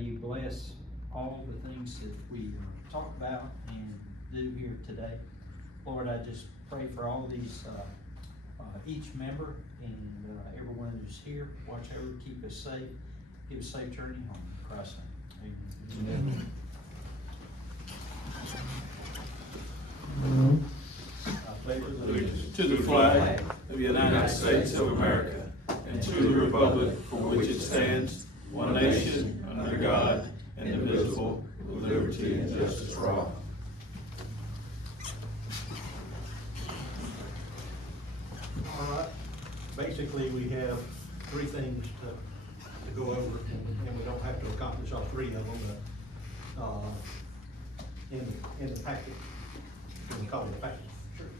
you bless all the things that we talk about and do here today. Lord, I just pray for all these, each member and everyone who's here. Watch over, keep us safe. Give us a safe journey home. In Christ's name. Amen. Amen. Allegiance to the flag of the United States of America and to the republic for which it stands, one nation, under God, indivisible, with liberty and justice for all. All right. Basically, we have three things to go over, and we don't have to accomplish all three of them in the packet. We call it a packet. Sure.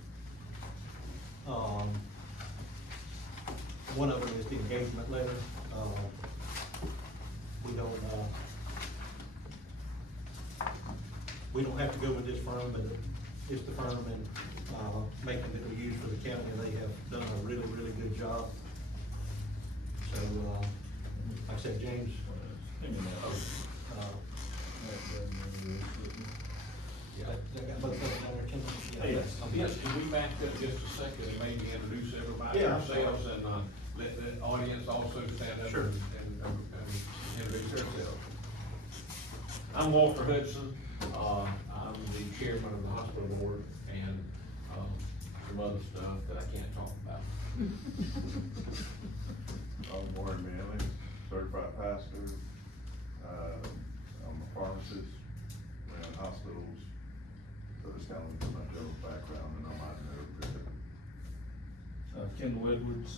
One of them is the engagement letter. We don't have to go with this firm, but it's the firm and Macon that we use for the county. They have done a really, really good job. So, like I said, James. Yes, can we back up just a second and maybe introduce everybody ourselves and let the audience also stand up Sure. and introduce themselves? I'm Walter Hudson. I'm the chairman of the hospital board and some other stuff that I can't talk about. I'm Warren Manley, certified pastor. I'm a pharmacist, ran hospitals. So it's kind of my general background, and I'm out there. Kendall Edwards,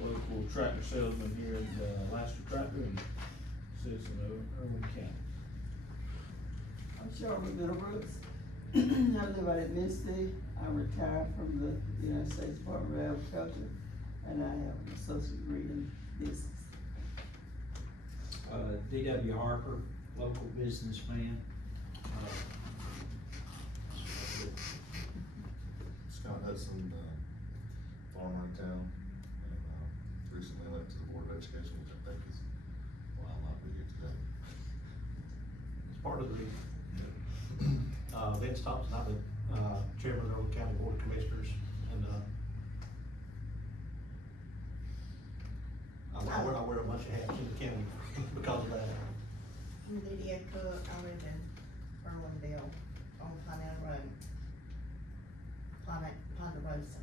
local tractor salesman here at Laster Tractor and citizen of Irwin County. I'm Charlotte Middlebrooks. I live out at Misty. I'm retired from the United States Department of Agriculture, and I have an associate degree in business. D.W. Harper, local businessman. Scott Hudson, farmer in town, and recently elected to the Board of Education, which I think is why I might be here today. It's part of the reason. Vince Thompson, I'm the chairman of the Irwin County Board of Commissioners, and I wear a bunch of hats in the county because of that. I'm Lydia Cook. I live in Irwinville on Pinell Road, Ponderosa.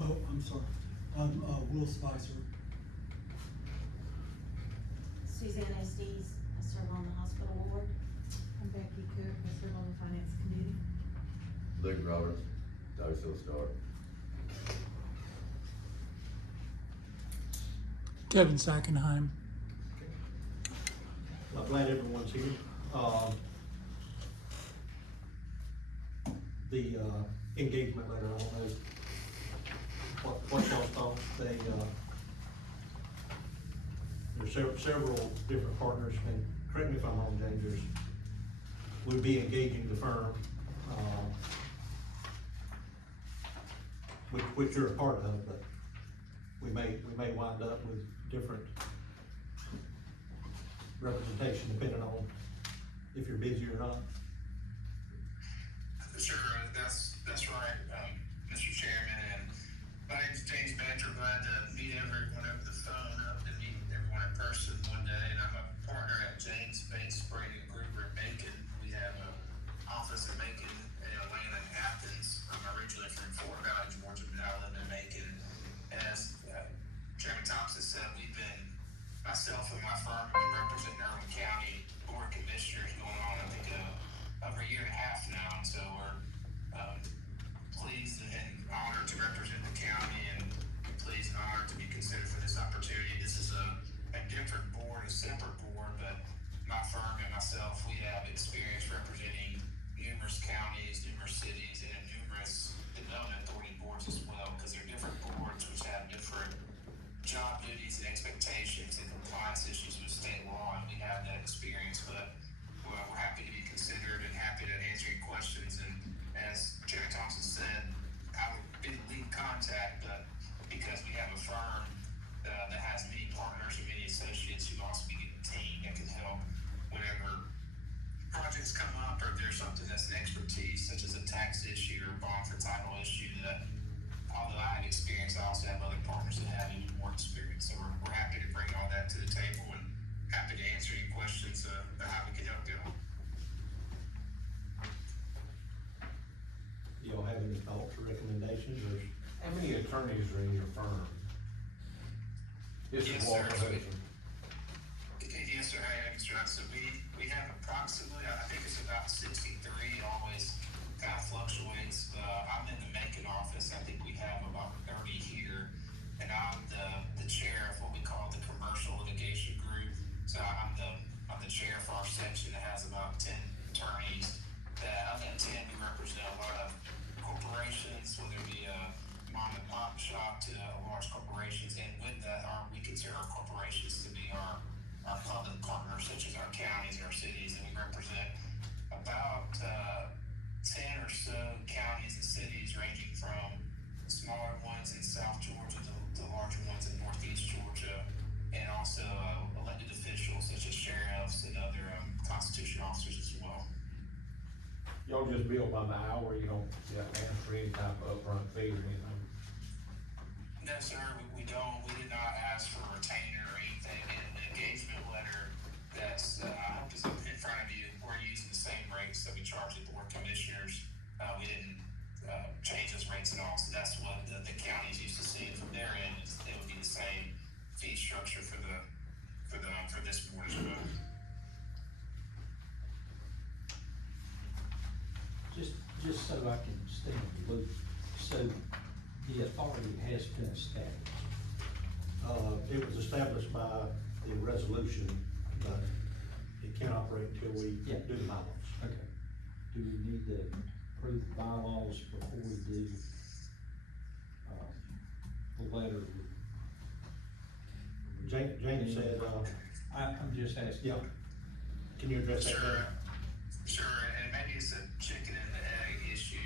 Oh, I'm sorry. I'm Will Spicer. Suzanne Estes, I serve on the hospital board. I'm Becky Cook, I serve on the finance committee. Luke Roberts, Dogsville Star. Kevin Sackenheim. I'm glad everyone's here. The engagement letter, I don't know what y'all thought. There's several different partners, and correct me if I'm wrong, James, we'd be engaging the firm, which you're a part of, but we may wind up with different representation depending on if you're busy or not. Sure, that's right, Mr. Chairman, and my name's James Banter. Glad to meet everyone over the phone. Hope to meet everyone in person one day, and I'm a partner at James Bates Spring and Gruber in Macon. We have an office in Macon, in Atlanta, and Athens. I'm originally from Fort Valley, Georgia, but now I live in Macon. And as Chairman Thompson said, myself and my firm have been representing Irwin County Board of Commissioners going on, I think, over a year and a half now, and so we're pleased and honored to represent the county, and pleased and honored to be considered for this opportunity. This is a different board, a separate board, but my firm and myself partners and many associates who also be getting a team that can help whenever projects come up, or if there's something that's an expertise, such as a tax issue or bond for title issue, that although I have experience, I also have other partners that have even more experience. So we're happy to bring all that to the table and happy to answer any questions about how we can help you. Y'all have any thoughts or recommendations, or? How many attorneys are in your firm? This is Yes, Walter sir. Hudson. Yes, sir. Hey, Mr. Johnson. We have approximately, I think it's about 63. It always kind of fluctuates. I'm in the Macon office. I think we have about 30 here, and I'm the chair of what we call the commercial litigation group. So I'm the chair for our section that has about 10 attorneys. Of that 10, we represent a lot of corporations, whether it be a mom and pop shop to large corporations, and with that, we consider our corporations to be our public partners, such as our counties and our cities, and we represent about 10 or so counties and cities, ranging from smaller ones in South Georgia to larger ones in Northeast Georgia, and also elected officials such as sheriffs and other constitution officers as well. Y'all just bill by the hour, you don't ask for any type of upfront fee or anything? No, sir, we don't. We did not ask for a retainer or anything in the engagement letter that's, is in front of you. We're using the same rates that we charge the board commissioners. We didn't change those rates at all, so that's what the counties used to see. From their end, it would be the same fee structure for this board as well. Just so I can stay in the loop, so the authority has been established. It was established by the resolution, but it can't operate until we Yeah. do the bylaws. Okay. Do we need to approve the bylaws before we do, the letter? Jane said, I'm just asking. yeah, can you address that? Sure, sure, and maybe it's a chicken and the egg issue.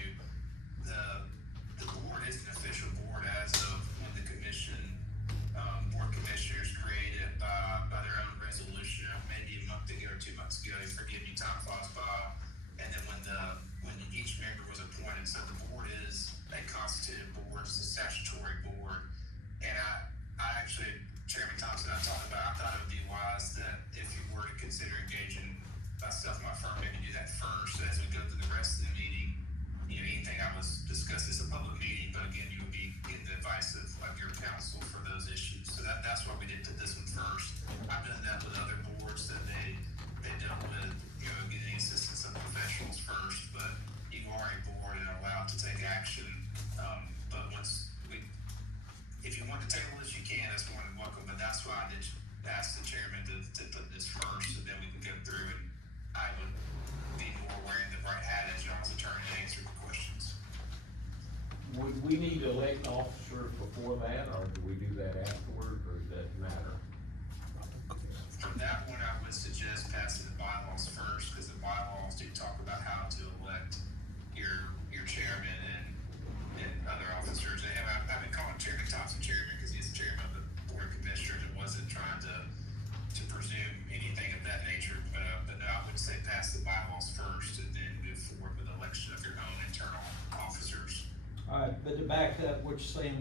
The board is an official board as of when the commission, board commissioners created by their own resolution, maybe a month ago or 2 months ago, forgive me, time flies by. And then when each member was appointed, so the board is a constituted board, it's a statutory board. And I actually, Chairman Thompson, I thought it would be wise that if you were to consider engaging myself and my firm, maybe do that first, as we go through the rest of the meeting. You know, anything I was discussing is a public meeting, but again, you would be getting the advice of your counsel for those issues. So that's why we did put this one first. I've done that with other boards that they dealt with, you know, getting assistance of professionals first, but you are a board and allowed to take action. But if you want to table this, you can, that's more than welcome, but that's why I did ask the chairman to put this first, and then we can go through and I would be more wearing the right hat as y'all's attorney to answer the questions. Would we need to elect officers before that, or do we do that afterward, or does that matter? For that one, I would suggest passing the bylaws first, because the bylaws do talk about how to elect your chairman and other officers. And I've been calling Chairman Thompson chairman because he's the chairman of the board of commissioners and wasn't trying to presume anything of that nature. But no, I would say pass the bylaws first and then move forward with election of your own internal officers. All right, but to back up, what you're saying,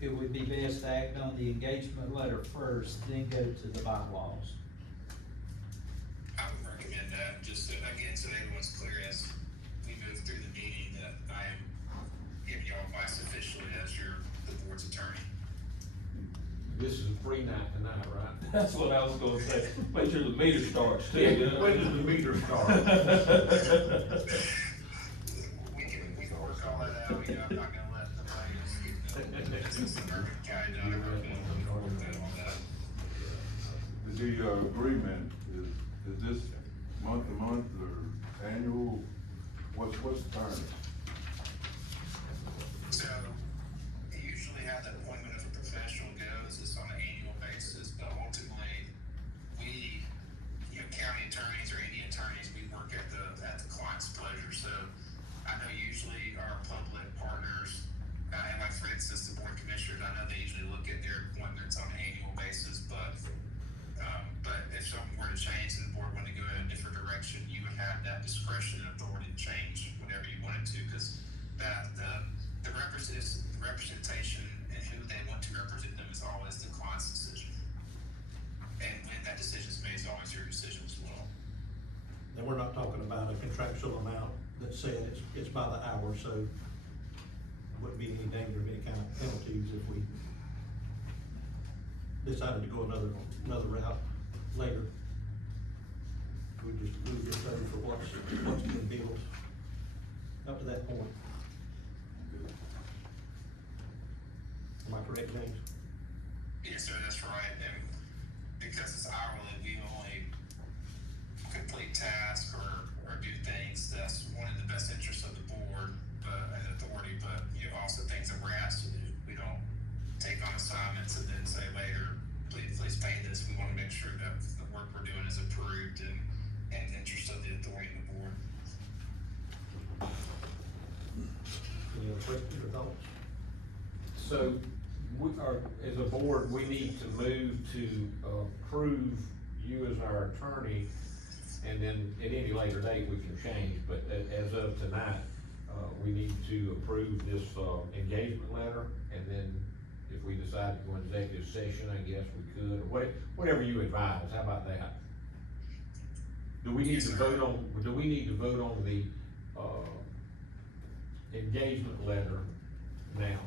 it would be best to act on the engagement letter first, then go to the bylaws. I would recommend that, just so, again, so everyone's clear as we move through the meeting, that I am giving y'all advice officially as the board's attorney. This is a free night tonight, right? That's what I was gonna say. Make sure the meter starts too. When does the meter start? We can work all that out, I'm not gonna let the players get the business American County done, we're gonna work that all that. The agreement, is this month to month or annual? What's the term? So, usually how the appointment of a professional goes is on an annual basis, but ultimately, we, county attorneys or any attorneys, we work at the client's pleasure. So, I know usually our public partners, and like for instance, the board commissioners structured. I know they usually look at their appointments on an annual basis, but if something were to change and the board wanted to go in a different direction, you would have that discretion and authority to change whatever you wanted to, because the representation and who they want to represent them is always the client's decision. And when that decision is made, it's always your decision as well. And we're not talking about a contractual amount that said it's by the hour, so wouldn't be any danger of any kind of penalties if we decided to go another route later. We just ready for what's been built up to that point. Am I correct, James? Yes, sir, that's right. And because it's hourly, we only complete tasks or do things that's one in the best interest of the board, and authority, but also things that we're asked to do. We don't take on assignments and then say later, please pay this. We want to make sure that the work we're doing is approved and in the interest of the authority of the board. Any other questions or thoughts? So, as a board, we need to move to approve you as our attorney, and then at any later date, we can change, but as of tonight, we need to approve this engagement letter, and then if we decide to go into executive session, I guess we could, or whatever you advise. How about that? Do we need to vote on the engagement letter now?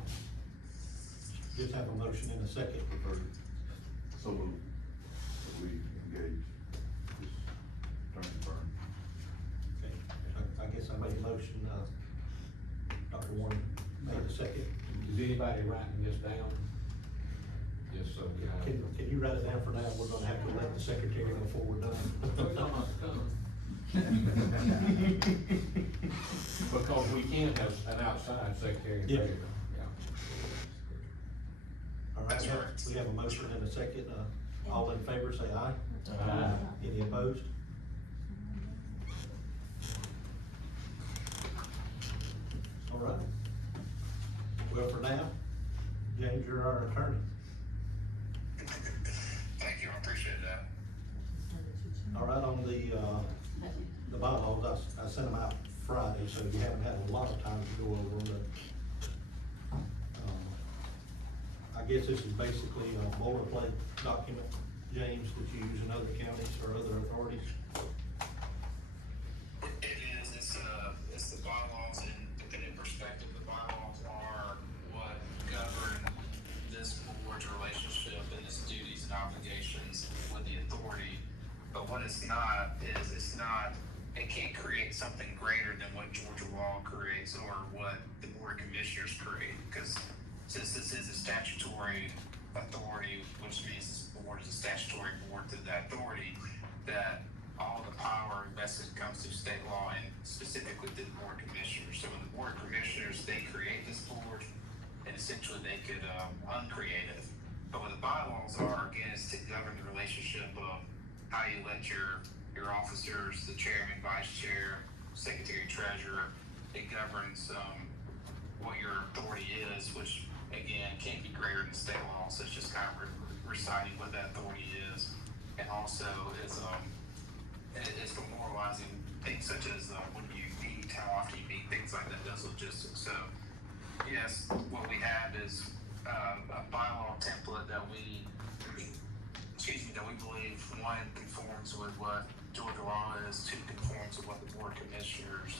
Just have a motion in a second. So we engage this attorney firm. Okay, I guess I made a motion, Dr. Warren made the second. Is anybody writing this down? Just so, Can you write it down for now? We're gonna have to let the secretary before we're done. Because we can't have an outside secretary. Yeah. Yeah. All right, we have a motion and a second. All in favor, say aye. Aye. Any opposed? All right. Well, for now, James, you're our attorney. Thank you, I appreciate that. All right, on the bylaws, I sent them out Friday, so you haven't had a lot of time to go over them, but I guess this is basically a boilerplate document, James, that you use in other counties or other authorities. It is, it's the bylaws, and to put it in perspective, the bylaws are what govern this board's relationship and its duties and obligations with the authority. But what it's not is, it can't create something greater than what Georgia law creates or what the Board of Commissioners create, because since this is a statutory authority, which means this board is a statutory board to that authority, that all the power vested comes through state law and specifically to the Board of Commissioners. So when the Board of Commissioners, they create this board, and essentially they could uncreate it. But what the bylaws are, again, is to govern the relationship of how you let your officers, the chairman, vice chair, secretary, treasurer, it governs what your authority is, which again can't be greater than state law. So it's just kind of reciting what that authority is, and also is it's memorializing things such as when you meet, how often you meet, things like that. Those logistics. So yes, what we have is a bylaw template that we believe, one, conforms with what Georgia law is, two, conforms with what the Board of Commissioners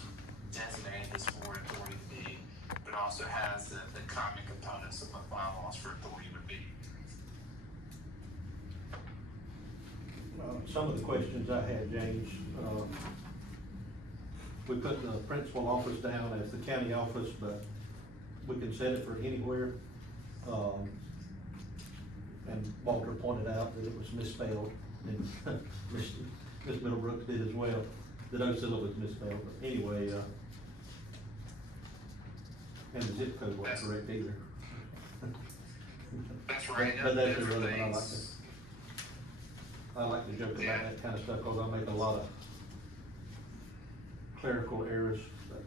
designated this board authority to be, but also has the common components of what bylaws for authority would be. Some of the questions I had, James, we put the principal office down as the county office, but we can set it for anywhere. And Walter pointed out that it was misspelled, and Ms. Middlebrooks did as well. The Ocilla was misspelled, but anyway, and the zip code wasn't correct either. That's right. But that's irrelevant. I like to joke about that kind of stuff, because I make a lot of clerical errors, but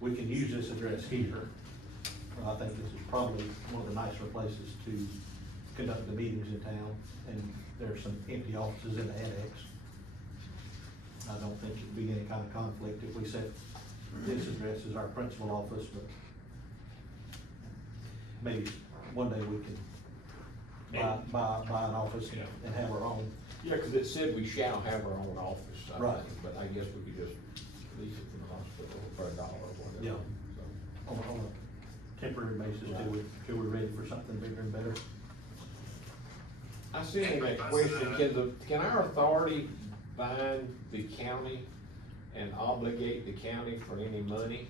we can use this address here. I think this is probably one of the nicer places to conduct the meetings in town, and there's some empty offices in the annex. I don't think it'd be any kind of conflict if we set this address as our principal office, but maybe one day we can buy an office Yeah. and have our own. Yeah, cause it said we shall have our own office, I Right. think, but I guess we could just lease it from the hospital for $1 or whatever. Yeah. So, On a temporary basis till we're ready for something bigger and better. I sent him that question, can our authority bind the county and obligate the county for any money?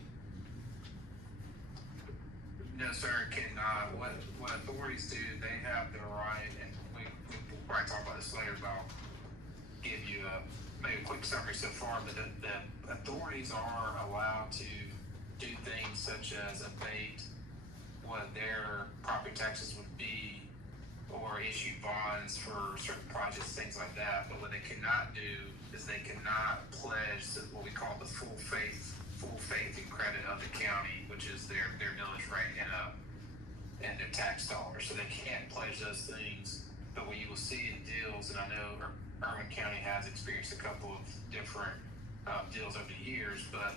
No, sir, it cannot. What authorities do, they have the right, and we'll probably talk about this later, but I'll give you maybe a quick summary so far, but the authorities are allowed to do things such as abate what their property taxes would be, or issue bonds for certain projects, things like that. But what they cannot do is they cannot pledge what we call the full faith and credit of the county, which is their millage rate and their tax dollars. So they can't pledge those things. But what you will see in deals, and I know Irwin County has experienced a couple of different deals over the years, but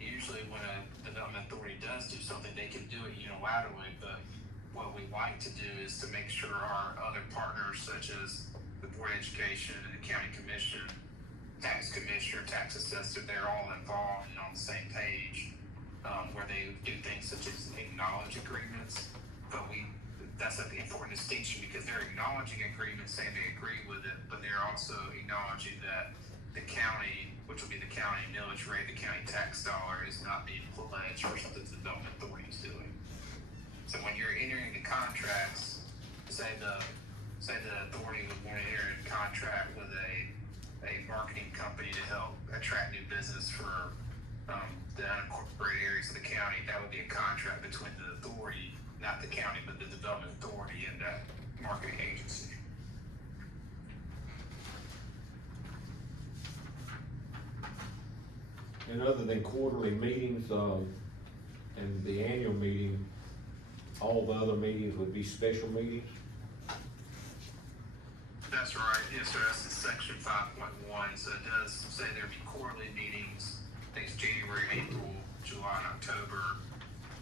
usually when a development authority does do something, they can do it unilaterally. But what we like to do is to make sure our other partners, such as the Board of Education and the County Commission, Tax Commissioner, Tax Assessor, they're all involved and on the same page, where they do things such as acknowledge agreements. But that's an important distinction, because they're acknowledging agreements, saying they agree with it, but they're also acknowledging that the county, which will be the county millage rate, the county tax dollar, is not being pledged for something the development authority is doing. So when you're entering the contracts, say the authority would want to enter a contract with a marketing company to help attract new business for the unincorporated areas of the county, that would be a contract between the authority, not the county, but the development authority and that marketing agency. And other than quarterly meetings, and the annual meeting, all the other meetings would be special meetings? That's right, yes, sir, that's in section 5.1, so it does say there'd be quarterly meetings, I think it's January, April, July, and October,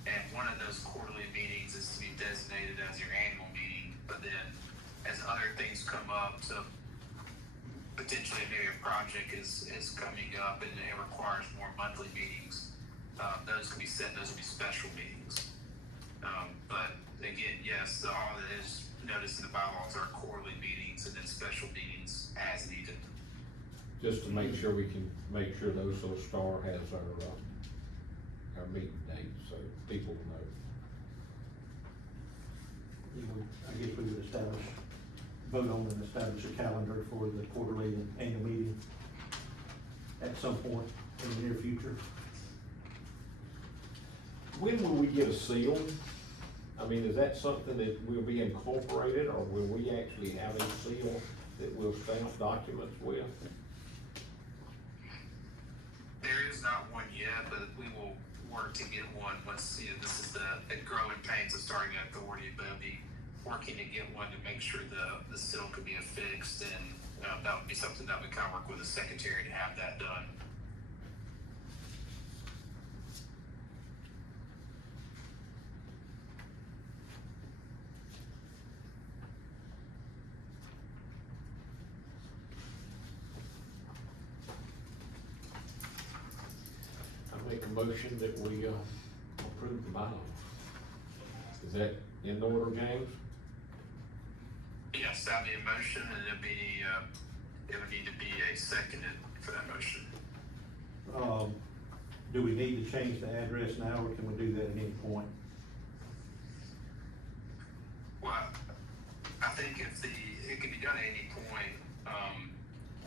and one of those quarterly meetings is to be designated as your annual meeting. But then, as other things come up, so potentially maybe a project is coming up and it requires more monthly meetings, those can be set, those will be special meetings. But again, yes, all that is noticed in the bylaws are quarterly meetings and then special meetings as needed. Just to make sure we can make sure those little star has our meeting date, so people know. I guess we would vote on and establish a calendar for the quarterly and annual meeting at some point in the near future. When will we get a seal? I mean, is that something that will be incorporated, or will we actually have a seal that we'll stamp documents with? There is not one yet, but we will work to get one once, this is the growing pains of starting an authority, but it'll be working to get one to make sure the seal could be affixed, and that would be something that we kind of work with the secretary to have that done. I make a motion that we approve the bylaws. Is that in order, James? Yes, that'd be a motion, and it would need to be a seconded for that motion. Do we need to change the address now, or can we do that at any point? Well, I think it can be done at any point.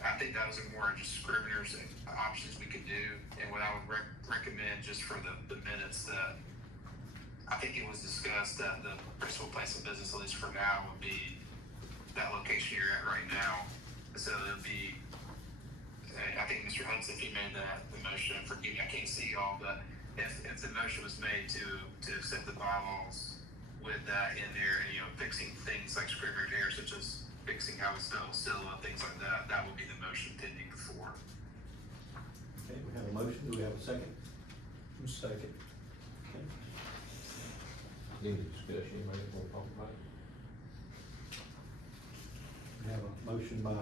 I think those are more just scriveners and options we could do, and what I would recommend just for the minutes, that I think it was discussed that the principal place of business, at least for now, would be that location you're at right now. So it'll be, I think Mr. Hudson, if you made the motion, forgive me, I can't see y'all, but if the motion was made to accept the bylaws with that in there, and, fixing things like scrivener's errors, such as fixing how we spell Scylla, things like that, that would be the motion pending before. Okay, we have a motion, do we have a second? Second. Okay. Any discussion, anybody want to talk about it? We have a motion by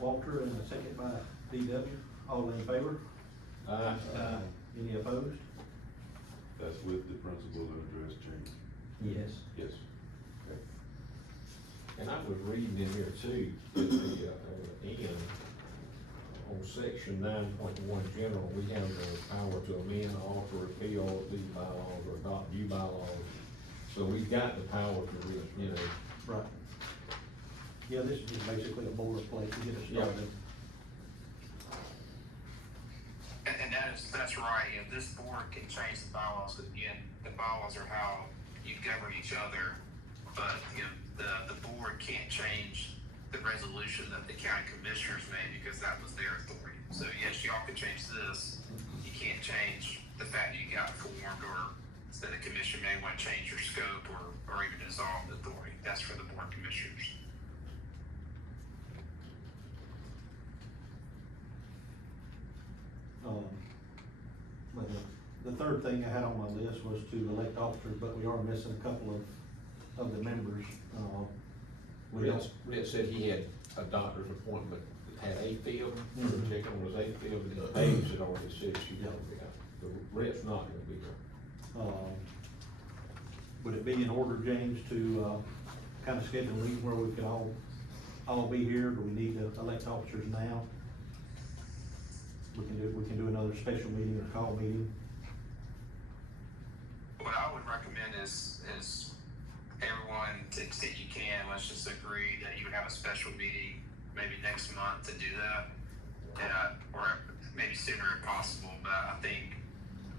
Walter and a second by DW, all in favor? Any opposed? That's with the principal address change. Yes. Yes. And I was reading in here too, that the, on section 9.1 general, we have the power to amend, alter, repeal these bylaws or adopt new bylaws. So we've got the power to, Right. Yeah, this is just basically a boilerplate to get us Yeah. started. And that's right, this board can change the bylaws, but again, the bylaws are how you govern each other. But, the board can't change the resolution that the county commissioners made because that was their authority. So yes, y'all can change this, you can't change the fact you got formed, or that the commission may want to change your scope or even dissolve the authority. That's for the board of commissioners. Well, the third thing I had on my list was to elect officers, but we are missing a couple of the members. Brett said he had a doctor's appointment that had AFib, her Mhm. chicken was AFib, and the Paige had already said she won't be out. So Brett's not gonna be there. Would it be in order, James, to, kind of schedule a meeting where we could all be here? Do we need to elect officers now? We can do another special meeting or call meeting. What I would recommend is everyone, to the extent you can, let's just agree that you would have a special meeting maybe next month to do that. Or maybe sooner if possible, but I think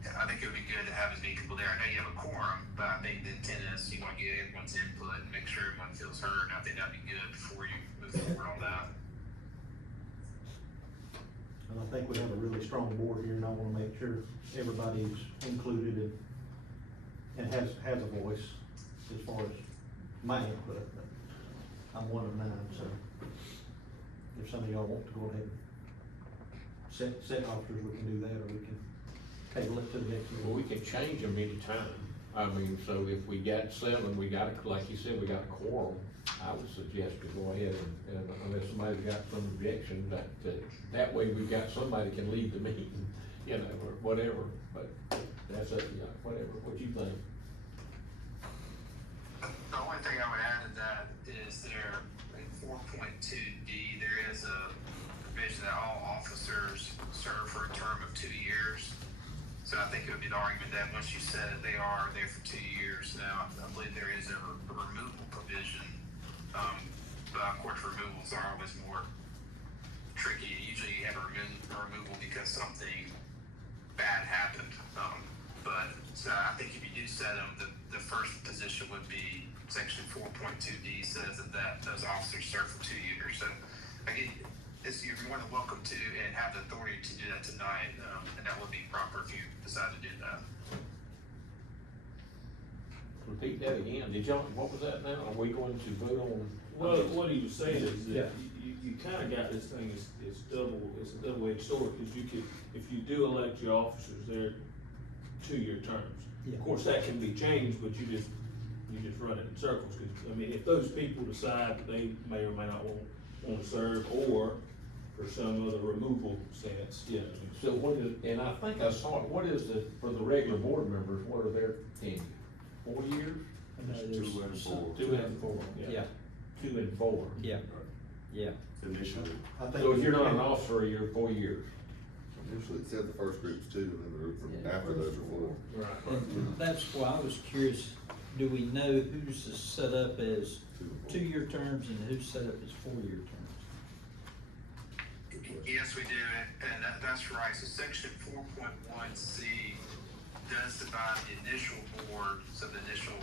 it would be good to have as many people there. I know you have a quorum, but I think the intent is you want to get everyone's input and make sure everyone feels heard, and I think that'd be good before you move forward on that. And I think we have a really strong board here, and I wanna make sure everybody's included and has a voice as far as my input. But I'm one of 9, so if some of y'all want to go ahead and set officers, we can do that, or we can table it to the next Well, we meeting. can change them anytime. I mean, so if we got 7, we got, like you said, we got a quorum, I would suggest to go ahead and unless somebody's got some objection, that way we've got somebody can lead the meeting, or whatever, but that's up to you, whatever, what you think. The only thing I would add to that is there, in 4.2D, there is a provision that all officers serve for a term of 2 years. So I think it would be the argument that once you said it, they are there for 2 years. Now, I believe there is a removal provision, but of course removals are always more tricky. Usually you have a removal because something bad happened. So I think if you do set them, the first position would be section 4.2D says that those officers serve for 2 years. So again, you're more than welcome to and have the authority to do that tonight, and that would be proper if you decide to do that. Repeat that again, what was that now? Are we going to vote on? Well, what he was saying is that you kinda got this thing, it's a double-edged sword, cause if you do elect your officers, they're 2-year terms. Yeah. Of course, that can be changed, but you just run it in circles, cause, I mean, if those people decide that they may or may not want to serve, or for some other removal sense, So what is, and I think I saw it, what is for the regular board members, what are their tenure? 4 years? It's 2 and 4. 2 and 4, Yeah, 2 and 4. yeah, yeah. Initially. I think So if you're not an officer, you're 4 years. Usually it said the first group's 2, and then the group after those are 4. Right. And that's why I was curious, do we know who's set up as 2-year terms and who's set up as 4-year terms? Yes, we do, and that's right. So section 4.1C does divide the initial board, so the initial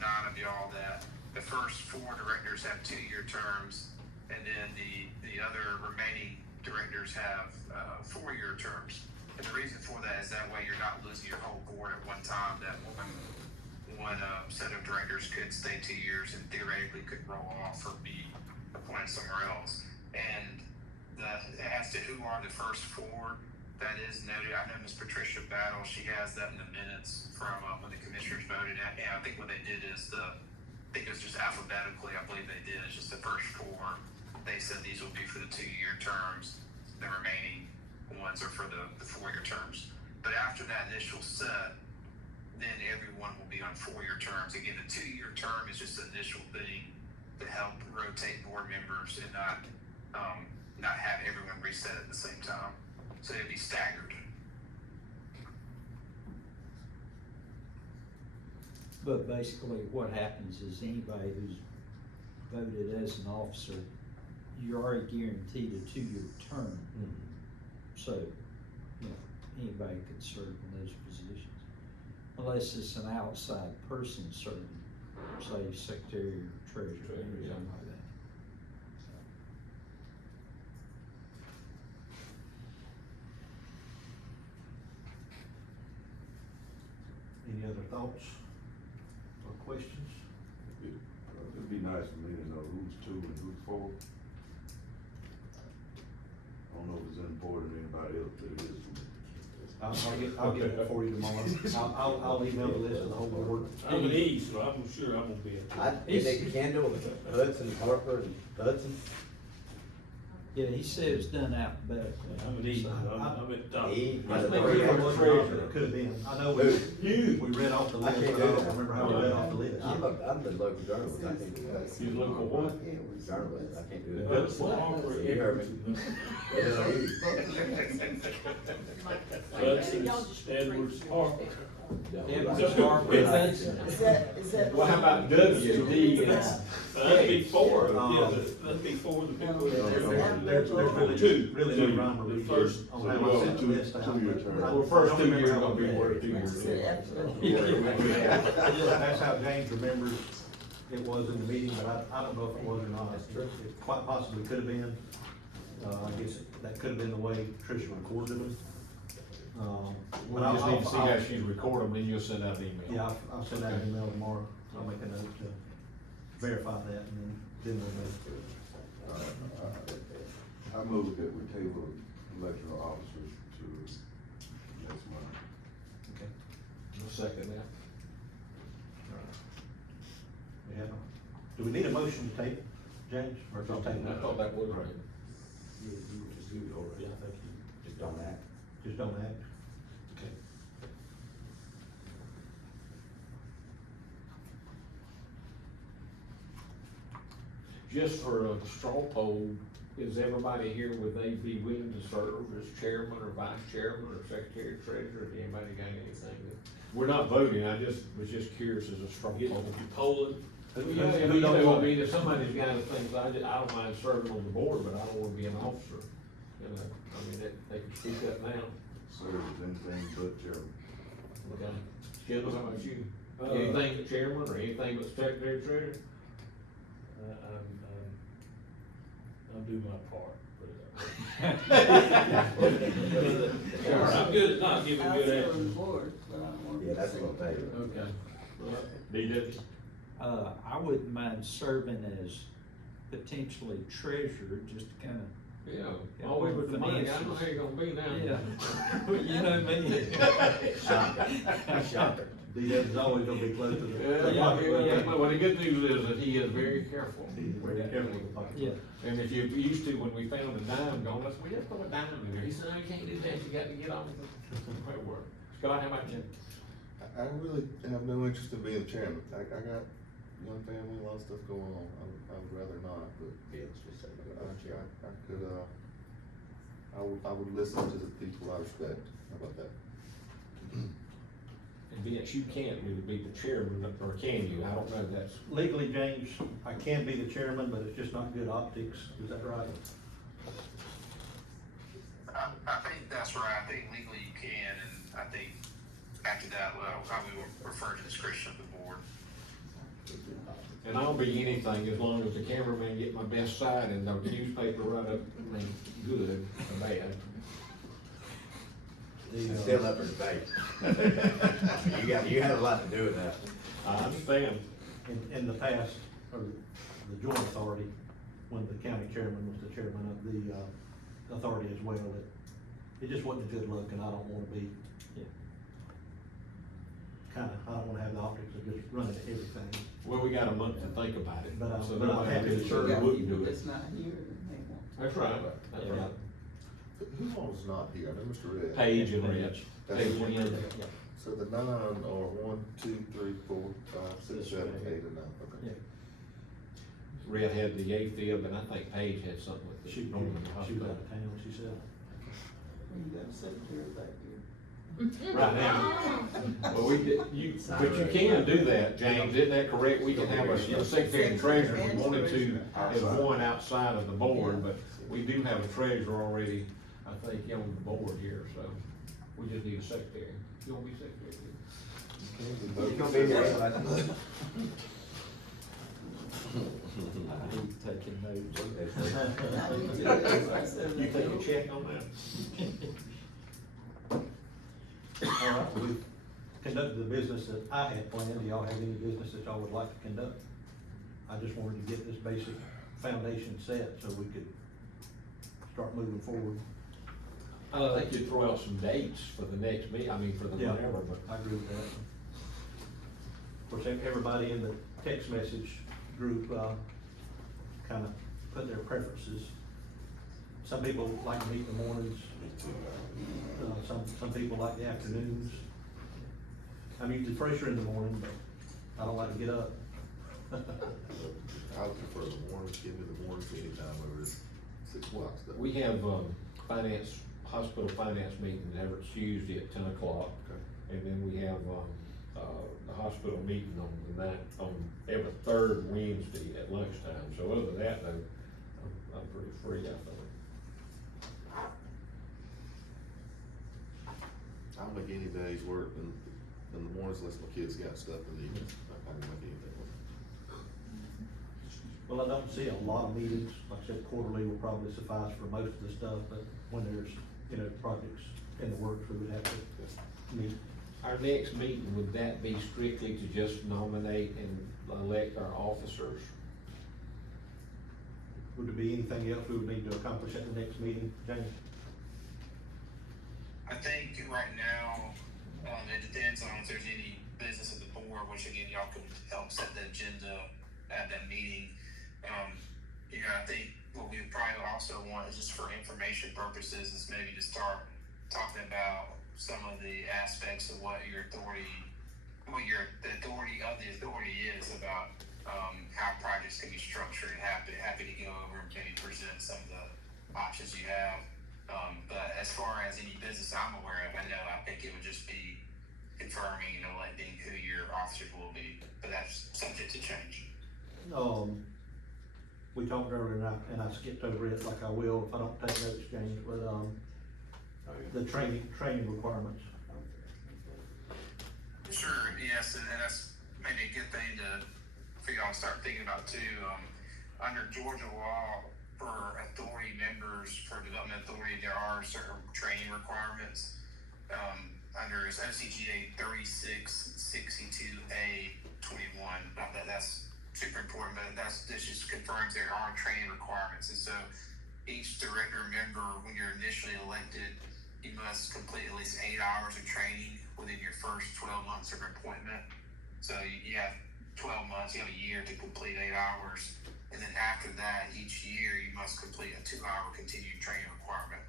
9 of y'all, that the first 4 directors have 2-year terms, and then the other remaining directors have 4-year terms. And the reason for that is that way you're not losing your whole board at one time. That one set of directors could stay 2 years and theoretically could roll off or be appointed somewhere else. And as to who are the first four, that is noted. I know Miss Patricia Battle, she has that in the minutes from when the commissioners voted. And I think what they did is I think it was just alphabetically, I believe they did, it's just the first four. They said these will be for the 2-year terms. The remaining ones are for the 4-year terms. But after that initial set, then everyone will be on 4-year terms. Again, the 2-year term is just the initial thing to help rotate board members and not have everyone reset at the same time. So it'd be staggered. But basically, what happens is anybody who's voted as an officer, you're already guaranteed a 2-year term. So, you know, anybody could serve in those positions. Unless it's an outside person serving, say secretary or treasurer or something like that. Any other thoughts or questions? It'd be nice for me to know who's 2 and who's 4. I don't know if it's important to anybody else, but it is for me. I'll get that for you tomorrow. I'll email the list of the whole board. I'm an East, so I'm sure I'm gonna be at. Nick Kendall, Hudson, Harper, and Hudson. Yeah, he said it was done alphabetically. I'm an East, I'm at the top. Let's make it a treasurer. It could have been. I know we read off the list, but I don't remember how we read off the list. I'm the local journalist, I can't do that. You local what? Journalist, I can't do that. That's what I'm. You heard me. Hudson, Edwards, Harper. Edwards, Harper, and Hudson. Is that? Well, how about W, D, and That'd be 4, yeah, that'd be 4 of the people. There's really, 2. really no rhyme or The reason first, on how I set the list out. 2-year term. I Well, first don't 2 remember years how gonna be we worth did 2 it. years. That's how James remembers it was in the meeting, but I don't know if it was or not. It quite possibly could have been. I guess that could have been the way Tricia recorded them. We just need to see how she's recording, then you'll send out an email. Yeah, I'll send out an email tomorrow. I'll make a note to verify that and then we'll know. I move that we table election of officers to next month. Okay. I'll second that. We have do we need a motion to table, James, or just table? I thought that was right. You just do it already, I think you just don't act. Just don't act. Okay. Just for a straw poll, is everybody here, would they be willing to serve as chairman or vice chairman or secretary treasurer? Has anybody got anything? We're not voting, I was just curious as a straw poll. Poland. Yeah, you know, I mean, if somebody's got things, I don't mind serving on the board, but I don't wanna be an officer. You know, I mean, they can speak up now. Serve as anything but chairman. Okay. Kendall, how about you? Anything but chairman or anything but secretary treasurer? I'll do my part, but, I'm good at not giving I'll good serve on the answers. board, but I don't want to. Yeah, that's what I'll tell you. Okay. DW? I wouldn't mind serving as potentially treasurer, just to kind of, Yeah, always with the money, I know how you're gonna be now. yeah, you know me. Shocker. DW's always gonna be close to the. Well, the good news is that he is very careful. Very careful with the pocket. Yeah. And if you used to, when we found a dime gone, I said, we just put a dime in there. He said, no, you can't do that, you got to get on with the paperwork. Scott, how about you? I really have no interest in being the chairman. I got young family, a lot of stuff going on. I would rather not, but Yeah, let's just say I chair. could, I would listen to the people I respect. How about that? And Vince, you can't really be the chairman, or can you? I don't know, that's. Legally, James, I can be the chairman, but it's just not good optics. Is that right? I think that's right. I think legally you can, and I think after that, well, I will refer to the discretion of the board. And I'll be anything as long as the cameraman get my best side and the newspaper write up, I mean, good or bad. The, Still up for debate. You had a lot to do with that. I understand. in the past, or the joint authority, when the county chairman was the chairman of the authority as well, it just wasn't a good look, and I don't wanna be I don't wanna have the optics of just running everything. Well, we got a month to think about it. But I'm- so but I'm nobody happy to really serve. You got wouldn't people do it. that's not here and they want. That's right, that's right. Who all is not here? I know Mr. Red. Page and Rich. That's Page what and we're- Rich. Yeah. So the 9 are 1, 2, 3, 4, 5, 6, 7, 8, and 9, okay. Yeah. Red had the AFib, and I think Paige had something with She the was Norman out Hospital. of town, she said. Well, you got a secretary back here. Right now. Well, but you can do that, James, isn't that correct? We can have a secretary and treasurer if we wanted to, as one outside of the board, but we do have a treasurer already, I think, on the board here, so we just need a secretary. You wanna be secretary? You gonna be here, so I can- I hate taking notes. You take a check on that? All right, we've conducted the business that I had planned. Do y'all have any business that y'all would like to conduct? I just wanted to get this basic foundation set so we could start moving forward. I think you'd throw out some dates for the next meeting, I mean, for the Yeah, whatever, but. I agree with that. Of course, everybody in the text message group, kind of put their preferences. Some people like to meet in the mornings, some people like the afternoons. I'm usually fresher in the morning, but I don't like to get up. I would prefer the mornings, give me the mornings anytime over this 6 o'clock stuff. We have, hospital finance meeting every Tuesday at 10 o'clock. Okay. And then we have, the hospital meeting on every third Wednesday at lunchtime. So other than that, though, I'm pretty free, I think. I'll make any days work in the mornings unless my kids got stuff in the evening. I can make anything work. Well, I don't see a lot of meetings. Like I said, quarterly will probably suffice for most of the stuff, but when there's, projects in the works, we would have to meet. Our next meeting, would that be strictly to just nominate and elect our officers? Would there be anything else we would need to accomplish at the next meeting, James? I think right now, it depends on if there's any business of the board, which again, y'all can help set the agenda at that meeting. I think what we would probably also want is just for information purposes, is maybe to start talking about some of the aspects of what your authority, the authority is about, how projects can be structured. Happy to go over and maybe present some of the options you have. But as far as any business I'm aware of, I think it would just be confirming and electing who your officers will be, but that's subject to change. We talked earlier and I skipped over it like I will if I don't take notes, James, but, the training requirements. Sure, yes, and that's maybe a good thing for y'all to start thinking about too. Under Georgia law, for authority members, for development authority, there are certain training requirements. Under OCGA 3662A21, not that that's super important, but this just confirms there are training requirements. And so each director member, when you're initially elected, you must complete at least 8 hours of training within your first 12 months of appointment. So you have 12 months, you have a year to complete 8 hours. And then after that, each year you must complete a 2-hour continued training requirement.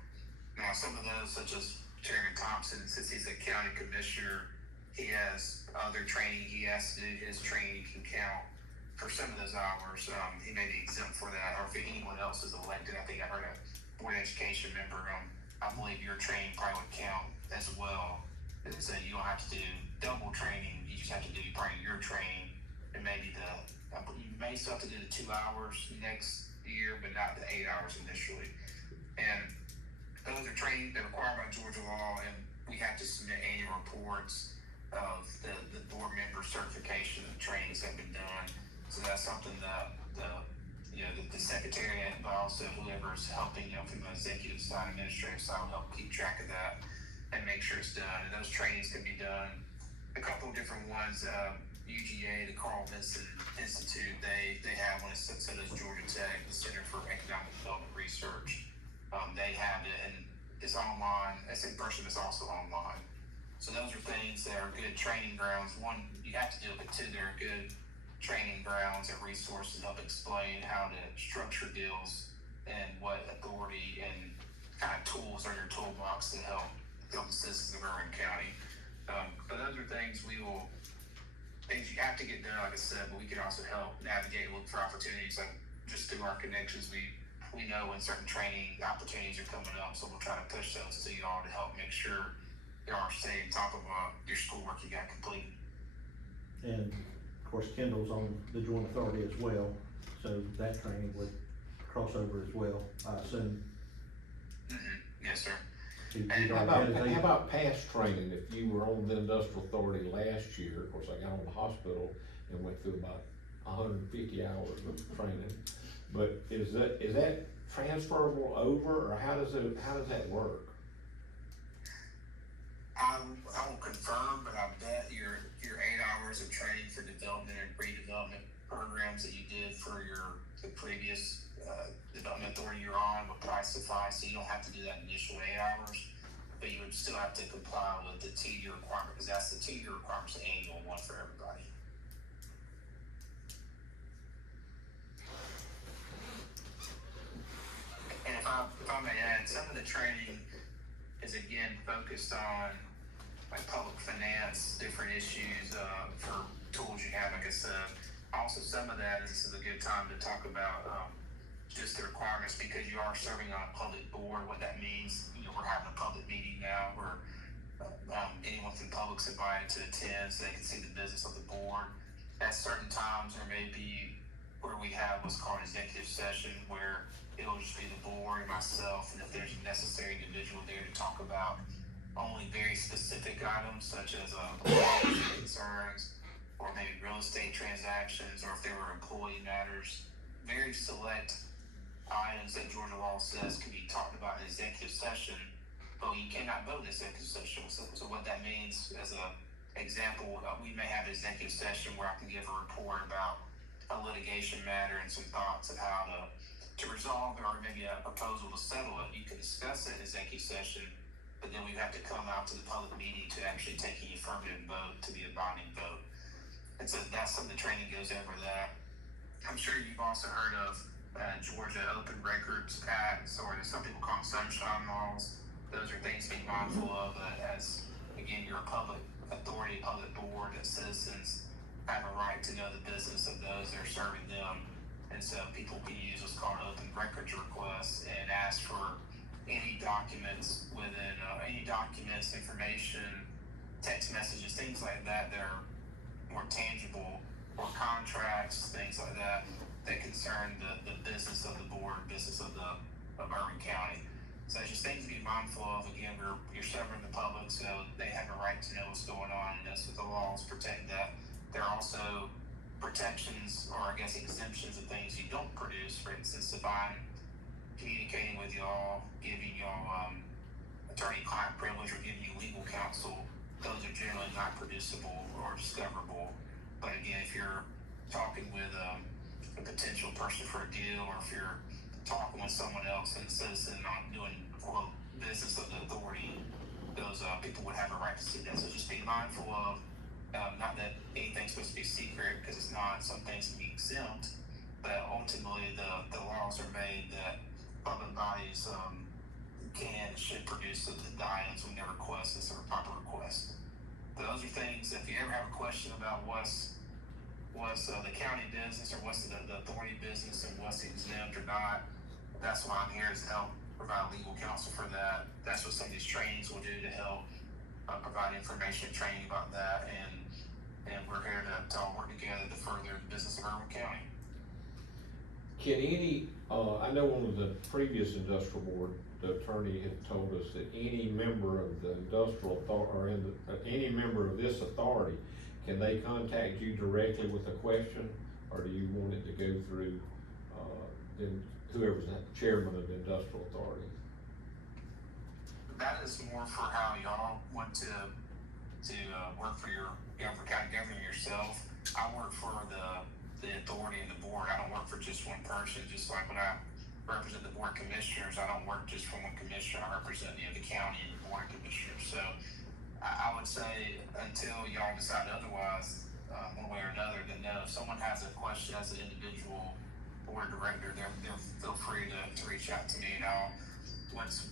Now, some of those, such as Chairman Thompson, since he's a county commissioner, he has other training he has to do. His training can count for some of those hours. He may be exempt for that, or if anyone else is elected, I think I heard a board of education member, I believe your training probably would count as well. And so you don't have to do double training, you just have to do probably your training, and maybe you may still have to do the 2 hours next year, but not the 8 hours initially. And those are training that are required by Georgia law, and we have to submit annual reports of the board member certification of the trainings that have been done. So that's something that the secretariat, but also whoever's helping, from the executive side, administrative side, will help keep track of that. and make sure it's done. And those trainings can be done. A couple of different ones, UGA, the Carl Vinson Institute, they have one, so does Georgia Tech, the Center for Economic Development Research. They have it, and it's online. It's in person, it's also online. So those are things that are good training grounds. One, you have to do it, but two, they're good training grounds and resources to help explain how to structure deals and what authority and kind of tools are in your toolbox to help the citizens of Irwin County. But those are things things you have to get done, like I said, but we can also help navigate, look for opportunities, like just through our connections, we know when certain training opportunities are coming up, so we'll try to push those to y'all to help make sure y'all are staying top of your schoolwork you got completed. And of course, Kendall's on the joint authority as well, so that training would cross over as well, I assume. Yes, sir. How about past training? If you were on the industrial authority last year, of course, I got on the hospital and went through about 150 hours of training. But is that transferable over, or how does that work? I will confirm, but I bet your 8 hours of training for development and redevelopment programs that you did for the previous development authority you're on would probably suffice, so you don't have to do that initial 8 hours, but you would still have to comply with the 2-year requirement, because that's the 2-year requirement's an annual one for everybody. And if I may add, some of the training is again focused on like public finance, different issues for tools you have, like I said. Also, some of that this is a good time to talk about just the requirements, because you are serving on a public board. What that means, we're having a public meeting now where anyone from the public's invited to attend so they can see the business of the board. At certain times, there may be where we have what's called an executive session, where it'll just be the board and myself, and if there's a necessary individual there to talk about only very specific items such as concerns, or maybe real estate transactions, or if there were employee matters, very select items that Georgia law says can be talked about in executive session, but you cannot vote in executive session. So what that means, as an example, we may have an executive session where I can give a report about a litigation matter and some thoughts of how to resolve it, or maybe a proposal to settle it. You can discuss it in executive session, but then we have to come out to the public meeting to actually take an affirmative vote to be a binding vote. And so that's some of the training goes over that. I'm sure you've also heard of Georgia Open Records Acts, or some people call them sunshine laws. Those are things to be mindful of as, again, you're a public authority, public board, that citizens have a right to know the business of those that are serving them. And so people can use what's called an open records request and ask for any documents information, text messages, things like that are more tangible, or contracts, things like that concern the business of the board, business of Irwin County. So it's just things to be mindful of. Again, you're serving the public, so they have a right to know what's going on, and that's what the laws protect that. There are also protections, or I guess exemptions of things you don't produce. For instance, if I'm communicating with y'all, giving y'all attorney-client privilege, or giving you legal counsel, those are generally not producible or discoverable. But again, if you're talking with a potential person for a deal, or if you're talking with someone else and a citizen on doing, quote, business of the authority, those people would have a right to see that. So just be mindful of, not that anything's supposed to be secret, because it's not. Some things can be exempt, but ultimately the laws are made that public bodies can and should produce the items when they request this, or a proper request. But those are things, if you ever have a question about what's the county business, or what's the authority business, and what's exempt or not, that's why I'm here, is to help provide legal counsel for that. That's what some of these trainings will do, to help provide information and training about that, and we're here to all work together to further the business of Irwin County. Can I know one of the previous industrial board, the attorney had told us that any member of the industrial authority, or any member of this authority, can they contact you directly with a question, or do you want it to go through whoever's the chairman of the industrial authority? that is more for how y'all want to work for your, for county government yourself. I work for the authority and the board. I don't work for just one person, just like when I represent the board of commissioners, I don't work just for one commissioner, I represent, the county and the board of commissioners. So I would say until y'all decide otherwise, one way or another, then no, if someone has a question as an individual board director, they're feel free to reach out to me, and I'll, once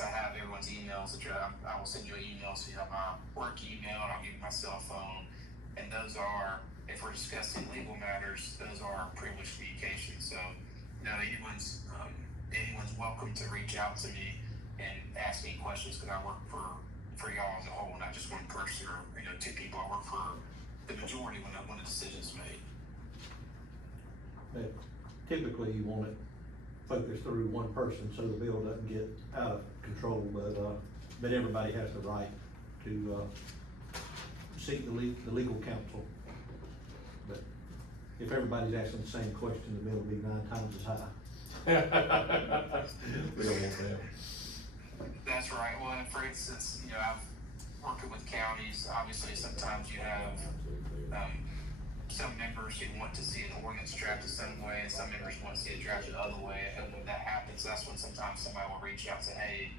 I have everyone's emails, I will send you an email so you have my work email, and I'll give you my cell phone, and those are, if we're discussing legal matters, those are privileged communications. So, anyone's welcome to reach out to me and ask me questions, because I work for y'all as a whole, not just one person or two people. I work for the majority when a decision's made. But typically you want it focused through one person so the bill doesn't get out of control, but everybody has the right to seek the legal counsel. But if everybody's asking the same question, the bill will be 9 times as high. We don't want that. That's right. Well, and for instance, I've working with counties. Obviously, sometimes you have some members who want to see an ordinance drafted some way, and some members want to see it drafted the other way. And when that happens, that's when sometimes somebody will reach out and say, "Hey,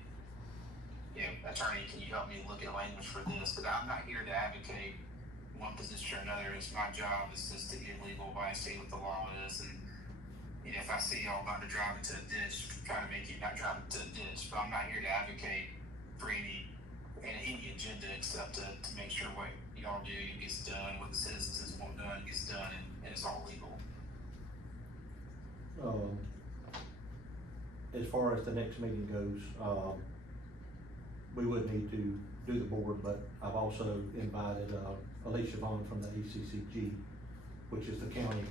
attorney, can you help me look at language for this?" But I'm not here to advocate one position or another. It's my job is just to give legal advice, see what the law is, and if I see y'all about to drive into a ditch, try to make you not drive into a ditch. But I'm not here to advocate for any agenda except to make sure what y'all do gets done, what the citizens want done gets done, and it's all legal. As far as the next meeting goes, we would need to do the board, but I've also invited Alicia Vaughn from the ACCG, which is the county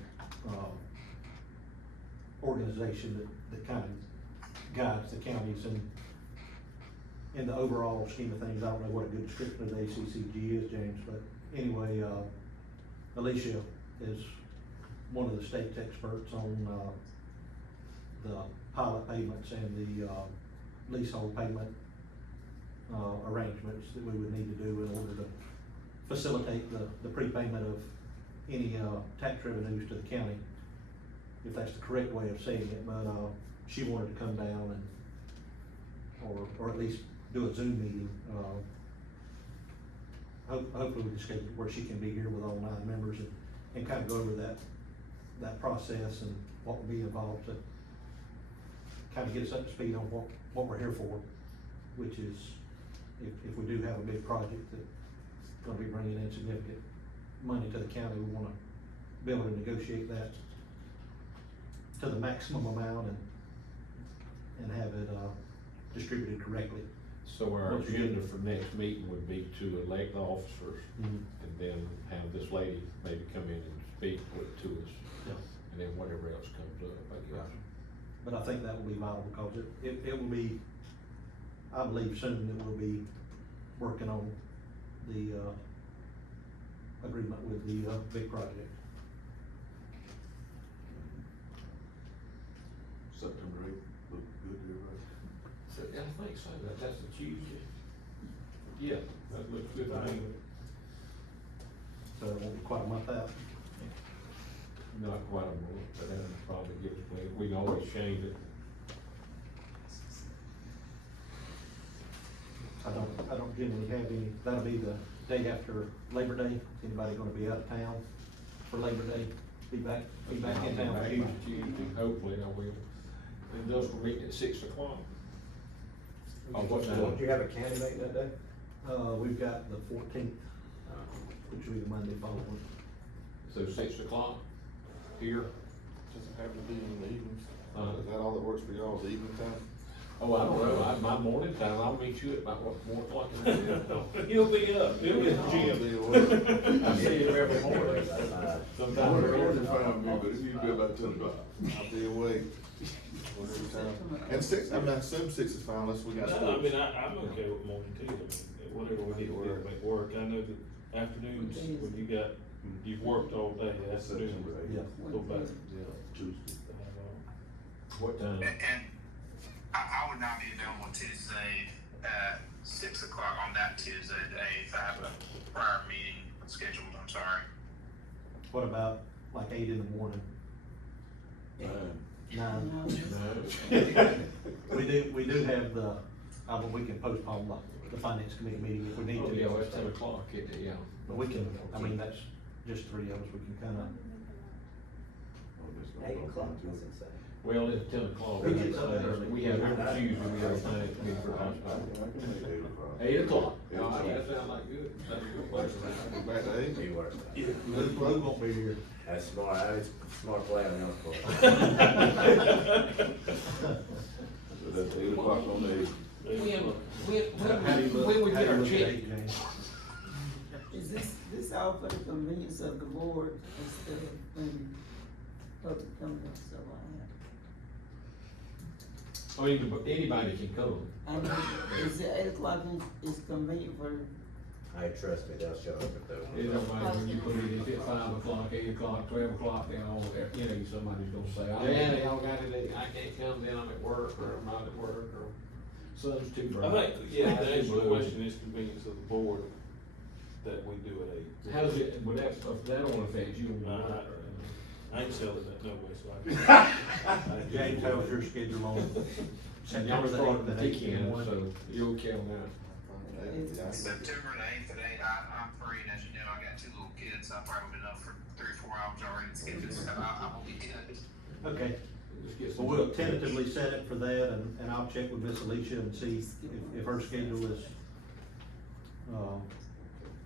organization that kind of guides the counties in the overall scheme of things. I don't know what a good description of the ACCG is, James, but anyway, Alicia is one of the state's experts on the pilot payments and the leasehold payment arrangements that we would need to do in order to facilitate the prepayment of any tax revenues to the county, if that's the correct way of saying it. But she wanted to come down and or at least do a Zoom meeting. Hopefully we can schedule where she can be here with all 9 members and kind of go over that process and what will be involved to kind of get us up to speed on what we're here for, which is if we do have a big project that's gonna be bringing in significant money to the county, we wanna be able to negotiate that to the maximum amount and have it distributed correctly. So our agenda for next meeting would be to elect the officers, and then have this lady maybe come in and speak to us. Yeah. And then whatever else comes up, I guess. But I think that will be vital, because it will be, I believe soon that we'll be working on the agreement with the big project. September 8th, look good to everybody. So, yeah, I think so, that's a Tuesday. Yeah, that looks good to me. So it won't be quite a month out. Not quite a month, but that'll probably give us plenty. We can always change it. I don't generally have any, that'll be the day after Labor Day. Anybody gonna be out of town for Labor Day? Be back in town for Tuesday. Hopefully I will. And those will meet at 6 o'clock. What time? Don't you have a candidate that day? We've got the 14th, which will be the Monday following. So 6 o'clock here? Doesn't have to be in the evenings. Is that all that works for y'all, the evening time? Oh, I don't know, my morning time, I'll meet you at about 4 o'clock in the morning. He'll be up, he'll be at the gym. I see him every morning. Sometimes. Morning fine, but it needs to be about 10 o'clock. I'll be awake. Whatever time. And 6, I assume 6 is fine unless we got No, sports. I'm okay with morning too. Whatever we need to do to make work. I know that afternoons, when you've worked all day, afternoons, Yeah. go back. Yeah, Tuesday. What time? And I would not be available Tuesday at 6 o'clock on that Tuesday, the 8th. I have a prior meeting scheduled, I'm sorry. What about like 8 in the morning? 9? We do have the, we can postpone the finance committee meeting if we need Oh, to. yeah, well, it's 10 o'clock, yeah. But we can, I mean, that's just 3 of us, we can kinda, 8 o'clock, doesn't say. Well, it's 10 o'clock. We get done early. We have, Tuesday, we have a finance committee for hospital. 8 o'clock. All right, that sounds like good. That's a good place. Back to 8? He works. Lou won't be here. That's smart, that's smart play on your part. So that's 8 o'clock on the 8th. When we get our check. Is this all for the convenience of the board instead of maybe public coming and stuff like I mean, anybody can come. that? I mean, is it 8 o'clock is convenient for, I trust me, they'll show up if they want. It don't matter when you put it, if it's 5 o'clock, 8 o'clock, 12 o'clock, they all, you know, somebody's gonna say, oh, yeah, they all got it, I can't come, then I'm at work, or I'm not at work, or sun's too bright. I think, yeah, the Sky's answer to too the blue. question is convenience of the board that we do at 8. How does it, would that don't affect you? I ain't selling that, no way, so I. James, how's your schedule on And y'all September the start 8th the at 8 in the weekend, morning? so you're okay on that. September the 8th at 8, I'm free, and as you know, I got 2 little kids, so I probably been up for 3 or 4 hours already to skip this, so I will be good. Okay, Just get so some. we'll tentatively set it for that, and I'll check with Miss Alicia and see if her schedule is,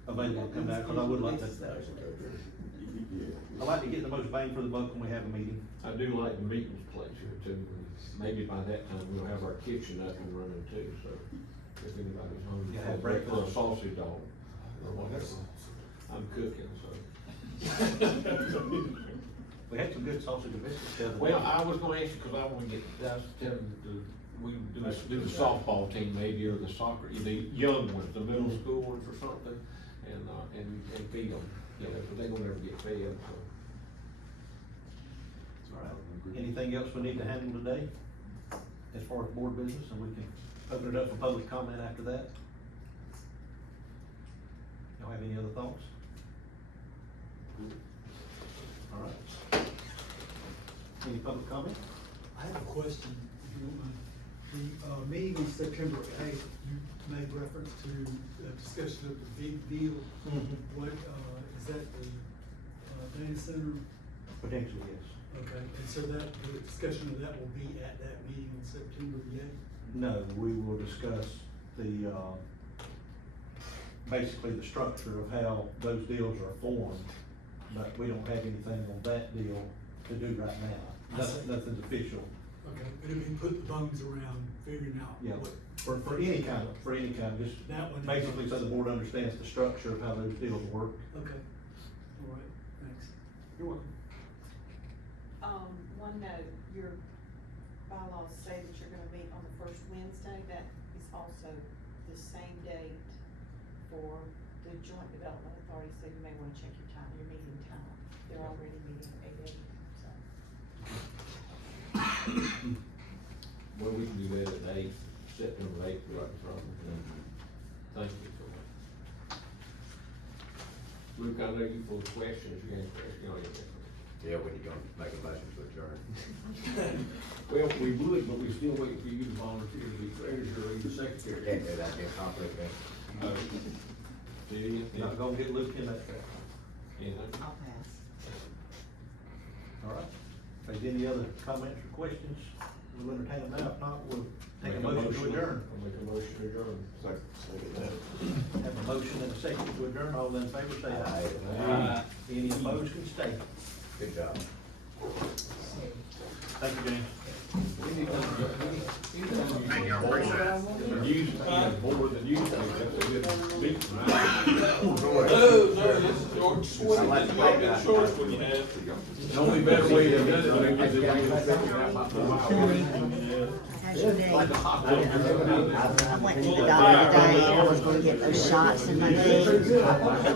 available to come back, cause I would like to, I like to get the most bang for the buck when we have a meeting. I do like the meetings place here too, and maybe by that time we'll have our kitchen up and running too, so if anybody's hungry. Yeah, have for a breakfast. sausage dog, or whatever, I'm cooking, so. We had some good sausage and biscuits the other Well, day. I was gonna ask you, cause I wanna get, I was telling we do the softball team maybe, or the soccer, the young ones, the middle school ones or something, and feed them, you know, cause they don't ever get fed, so. All right. Anything else we need to handle today as far as board business, and we can open it up for public comment after that? Y'all have any other thoughts? All right. Any public comment? I have a question, if you don't mind. The, meeting on September 8th, you made reference to the discussion of the big deal. What, is that the, data center? Potentially, yes. Okay, and so that, the discussion of that will be at that meeting on September the 8th? No, we will discuss the, basically the structure of how those deals are formed, but we don't have anything on that deal to do right now. Nothing's official. Okay, but if we put the bones around figuring out Yeah, what. for any kind, just That one. basically so the board understands the structure of how those deals work. Okay, all right, thanks. You're welcome. One note, your bylaws say that you're gonna meet on the first Wednesday, that is also the same date for the Joint Development Authority, so you may wanna check your time, your meeting time. They're already meeting at 8 a.m., so. Well, we can do that at 8, September 8th, right, probably. Thank you for that. Luke, I know you full of questions, you ain't questions, you know, Yeah, when you gonna make a motion to adjourn? well, we would, but we still waiting for you to volunteer to be treasurer or the secretary. Can't do that, get conflict there. Do you? You're not gonna get Luke in that trap. Yeah. I'll pass. All right. If there's any other comments or questions, we'll entertain them now. If not, we'll take a motion to adjourn. I'll make a motion to adjourn. Have a motion and a second to adjourn. All in favor, say aye. Aye. Any opposed can stay. Good job. Thank you, James. Board the newspaper, that's a good big. No, this is George Sweat, you make good choice when you have. The only better way to do it, I mean, is it like I went to the doctor today and I was gonna get those shots in my feet.